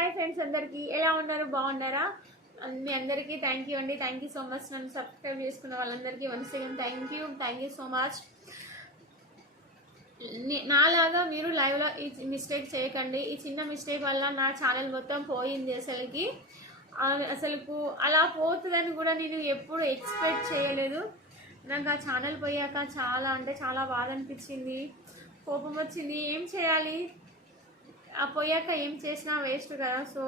Hi friends అందరికీ ఎలా ఉన్నారు? బాగున్నారా? మీ అందరికీ థ్యాంక్ యూ అండి. థ్యాంక్ యూ సో మచ్ నన్ను సబ్స్క్రైబ్ చేసుకున్న వాళ్ళందరికీ once again thank you thank you so much నాలాగా మీరు లైవ్లో ఈ మిస్టేక్ చేయకండి. ఈ చిన్న మిస్టేక్ వల్ల నా ఛానల్ మొత్తం పోయింది అసలుకి. అసలు అసలుకు అలా పోతుందని కూడా నేను ఎప్పుడు ఎక్స్పెక్ట్ చేయలేదు. నాకు ఆ ఛానల్ పోయాక చాలా అంటే చాలా బాధ అనిపించింది. కోపం వచ్చింది. ఏం చేయాలి? ఆ పోయాక ఏం చేసినా వేస్ట్ కదా సో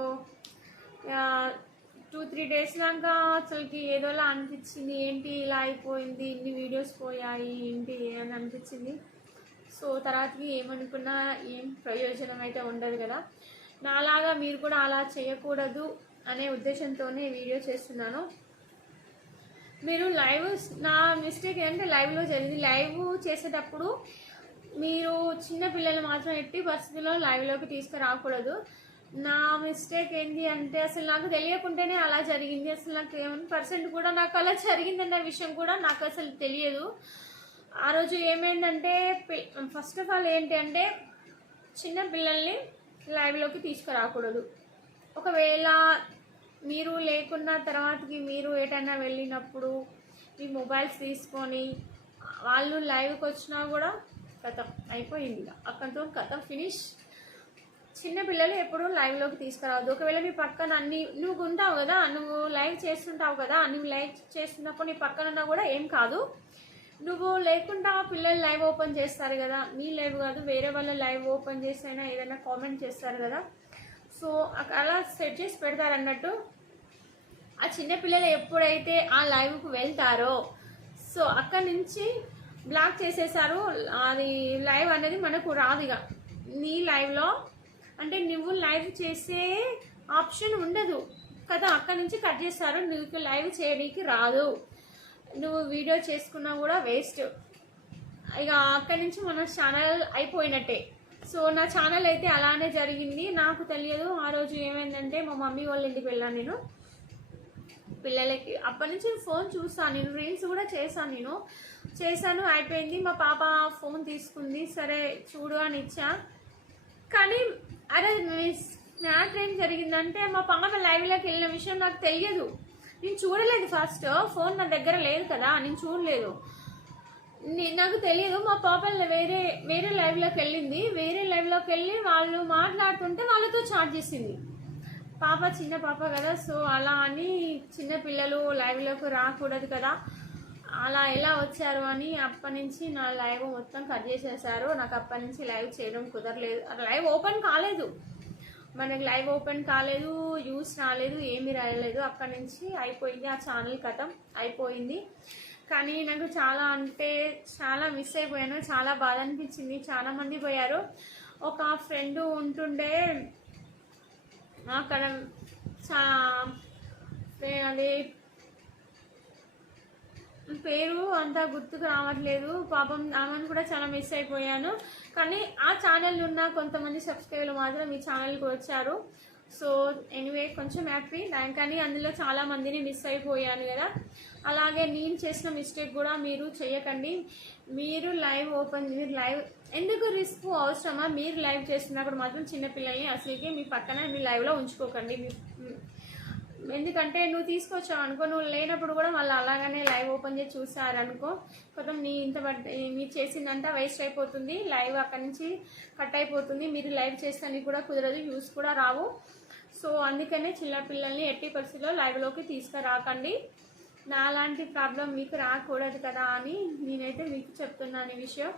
టూ త్రీ డేస్ దాకా అసలుకి ఏదోలా అనిపించింది ఏంటి ఇలా అయిపోయింది ఇన్ని వీడియోస్ పోయాయి ఏంటి అని అనిపించింది. సో తర్వాతకి ఏమనుకున్నా ఏం ప్రయోజనం అయితే ఉండదు కదా. నాలాగా మీరు కూడా అలా చేయకూడదు అనే ఉద్దేశంతోనే వీడియో చేస్తున్నాను. మీరు లైవ్ నా మిస్టేక్ ఏంటంటే లైవ్లో జరిగింది. లైవ్ చేసేటప్పుడు మీరు చిన్న పిల్లలు మాత్రం ఎట్టి పరిస్థితుల్లో లైవ్లోకి తీసుకురాకూడదు. నా మిస్టేక్ ఏంటి అంటే అసలు నాకు తెలియకుండానే అలా జరిగింది. అసలు నాకు ఏమైనా పర్సెంట్ కూడా నాకు అలా జరిగిందన్న విషయం కూడా నాకు అసలు తెలియదు. ఆ రోజు ఏమైందంటే ఫస్ట్ ఆఫ్ ఆల్ ఏంటి అంటే చిన్న పిల్లల్ని లైవ్లోకి తీసుకురాకూడదు. ఒకవేళ మీరు లేకున్న తర్వాతకి మీరు ఏటైనా వెళ్ళినప్పుడు మీ మొబైల్స్ తీసుకొని వాళ్ళు లైవ్కి వచ్చినా కూడా కథం అయిపోయింది ఇక. అక్కడితో కథం ఫినిష్ చిన్న పిల్లలు ఎప్పుడు లైవ్లోకి తీసుకురావద్దు. ఒకవేళ మీ పక్కన అన్ని నువ్వు ఉంటావు కదా నువ్వు లైవ్ చేస్తుంటావు కదా నువ్వు లైవ్ చేస్తున్నప్పుడు నీ పక్కన ఉన్నా కూడా ఏం కాదు. నువ్వు లేకుండా పిల్లలు లైవ్ ఓపెన్ చేస్తారు కదా. నీ లైవ్ కాదు వేరే వాళ్ళ లైవ్ ఓపెన్ చేసైనా ఏదైనా కామెంట్ చేస్తారు కదా. సో అలా సెట్ చేసి పెడతారు అన్నట్టు. ఆ చిన్న పిల్లలు ఎప్పుడైతే ఆ లైవ్కు వెళ్తారో సో అక్కడి నుంచి బ్లాక్ చేసేసారు. అది లైవ్ అనేది మనకు రాదు ఇక. నీ లైవ్లో అంటే నువ్వు లైవ్ చేసే ఆప్షన్ ఉండదు. కదా అక్కడి నుంచి కట్ చేస్తారు. నీకు లైవ్ చేయడానికి రాదు. నువ్వు వీడియో చేసుకున్నా కూడా వేస్ట్. ఇక అక్కడి నుంచి మన ఛానల్ అయిపోయినట్టే. సో నా ఛానల్ అయితే అలానే జరిగింది. నాకు తెలియదు ఆ రోజు ఏమైందంటే మా మమ్మీ వాళ్ళ ఇంటికి వెళ్ళాను నేను. పిల్లలకి అప్పటి నుంచి ఫోన్ చూస్తాను. నేను రీల్స్ కూడా చేశాను నేను. చేశాను అయిపోయింది. మా పాప ఫోన్ తీసుకుంది సరే చూడు అని ఇచ్చా. కానీ అరే మ్యాటర్ ఏం జరిగిందంటే మా పాప లైవ్లోకి వెళ్ళిన విషయం నాకు తెలియదు. నేను చూడలేదు ఫస్ట్ ఫోన్ నా దగ్గర లేదు కదా నేను చూడలేదు. నాకు తెలియదు మా పాప వేరే వేరే లైవ్లోకి వెళ్ళింది. వేరే లైవ్లోకి వెళ్ళి వాళ్ళు మాట్లాడుతుంటే వాళ్ళతో చాట్ చేసింది. పాప చిన్న పాప కదా సో అలా అని చిన్న పిల్లలు లైవ్లోకి రాకూడదు కదా. అలా ఎలా వచ్చారు అని అప్పటి నుంచి నా లైవ్ మొత్తం కట్ చేసేసారు. నాకు అప్పటి నుంచి లైవ్ చేయడం కుదరలేదు. లైవ్ ఓపెన్ కాలేదు. మనకి లైవ్ ఓపెన్ కాలేదు యూస్ రాలేదు ఏమీ రాలేదు అక్కడి నుంచి అయిపోయింది ఆ ఛానల్ కథం. అయిపోయింది. కానీ నాకు చాలా అంటే చాలా మిస్ అయిపోయాను. చాలా బాధ అనిపించింది. చాలా మంది పోయారు. ఒక ఫ్రెండ్ ఉంటుండే అక్కడ చా అదే పేరు అంతా గుర్తుకు రావట్లేదు. పాపం ఆమెను కూడా చాలా మిస్ అయిపోయాను. కానీ ఆ ఛానల్ ఉన్న కొంతమంది సబ్స్క్రైబర్లు మాత్రం ఈ ఛానల్కి వచ్చారు. సో ఎనీవే కొంచెం హ్యాపీ కానీ అందులో చాలా మందిని మిస్ అయిపోయాను కదా. అలాగే నేను చేసిన మిస్టేక్ కూడా మీరు చేయకండి. మీరు లైవ్ ఓపెన్ మీరు లైవ్ ఎందుకు రిస్క్ అవసరమా? మీరు లైవ్ చేస్తున్నప్పుడు మాత్రం చిన్నపిల్లల్ని అసలుకి మీ పక్కన మీ లైవ్లో ఉంచుకోకండి. మీ ఎందుకంటే నువ్వు తీసుకొచ్చావు అనుకో నువ్వు లేనప్పుడు కూడా వాళ్ళు అలాగనే లైవ్ ఓపెన్ చేసి చూసారనుకో కొంచెం నీ ఇంత మీరు చేసిందంతా వేస్ట్ అయిపోతుంది లైవ్ అక్కడి నుంచి కట్ అయిపోతుంది మీరు లైవ్ చేస్తానికి కూడా కుదరదు వ్యూస్ కూడా రావు. సో అందుకనే చిన్నపిల్లల్ని ఎట్టి పరిస్థితుల్లో లైవ్లోకి తీసుకురాకండి. నాలాంటి ప్రాబ్లం మీకు రాకూడదు కదా అని నేనైతే మీకు చెప్తున్నాను ఈ విషయం.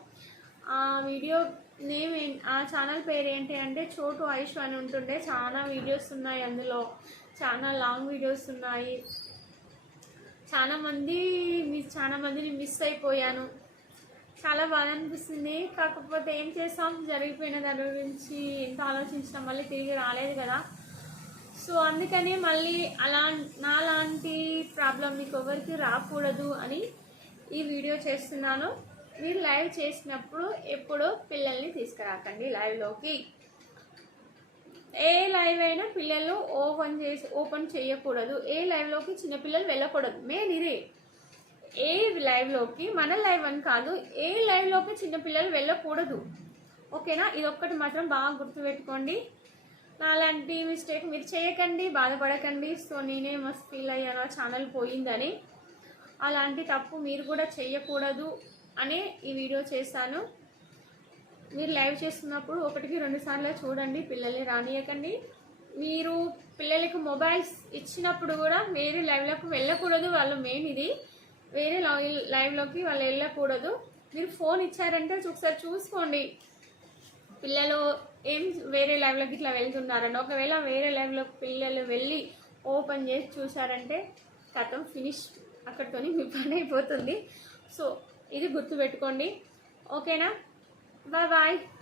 ఆ వీడియో నేమ్ ఏం- ఆ ఛానల్ పేరు ఏంటి అంటే చోటు ఐష్ అని ఉంటుండే చాలా వీడియోస్ ఉన్నాయి అందులో. చాలా లాంగ్ వీడియోస్ ఉన్నాయి. చాలా మంది మీ- చాలా మందిని మిస్ అయిపోయాను. చాలా బాధ అనిపిస్తుంది. కాకపోతే ఏం చేస్తాం? జరిగిపోయిన దాని గురించి ఎంత ఆలోచించినా మళ్ళీ తిరిగి రాలేదు కదా. సో అందుకని మళ్ళీ అలా నాలాంటి ప్రాబ్లం మీకు ఎవరికి రాకూడదు అని ఈ వీడియో చేస్తున్నాను. మీరు లైవ్ చేసినప్పుడు ఎప్పుడూ పిల్లల్ని తీసుకురాకండి లైవ్లోకి. ఏ లైవ్ అయినా పిల్లలు ఓపెన్ చేసి ఓపెన్ చేయకూడదు. ఏ లైవ్లోకి చిన్నపిల్లలు వెళ్ళకూడదు. మెయిన్ ఇదే. ఏ లైవ్లోకి మన లైవ్ అని కాదు ఏ లైవ్లోకి చిన్నపిల్లలు వెళ్ళకూడదు. ఓకేనా? ఇది ఒక్కటి మాత్రం బాగా గుర్తుపెట్టుకోండి. నాలాంటి మిస్టేక్ మీరు చేయకండి బాధపడకండి. సో నేనే మస్తు ఫీల్ అయ్యాను ఆ ఛానల్ పోయిందని. అలాంటి తప్పు మీరు కూడా చేయకూడదు అనే ఈ వీడియో చేశాను. మీరు లైవ్ చేస్తున్నప్పుడు ఒకటికి రెండు సార్లు చూడండి పిల్లల్ని రానియకండి. మీరు పిల్లలకు మొబైల్స్ ఇచ్చినప్పుడు కూడా వేరే లైవ్లోకి వెళ్ళకూడదు వాళ్ళు మెయిన్ ఇది. వేరే లైవ్లోకి వాళ్ళు వెళ్ళకూడదు. మీరు ఫోన్ ఇచ్చారంటే ఒకసారి చూసుకోండి. పిల్లలు ఏం వేరే లైవ్లోకి ఇట్లా వెళ్తున్నారని ఒకవేళ వేరే లైవ్లో పిల్లలు వెళ్ళి ఓపెన్ చేసి చూసారంటే కథం ఫినిష్ అక్కడితోని మీ పని అయిపోతుంది. సో ఇది గుర్తుపెట్టుకోండి. ఓకేనా? Bye-bye.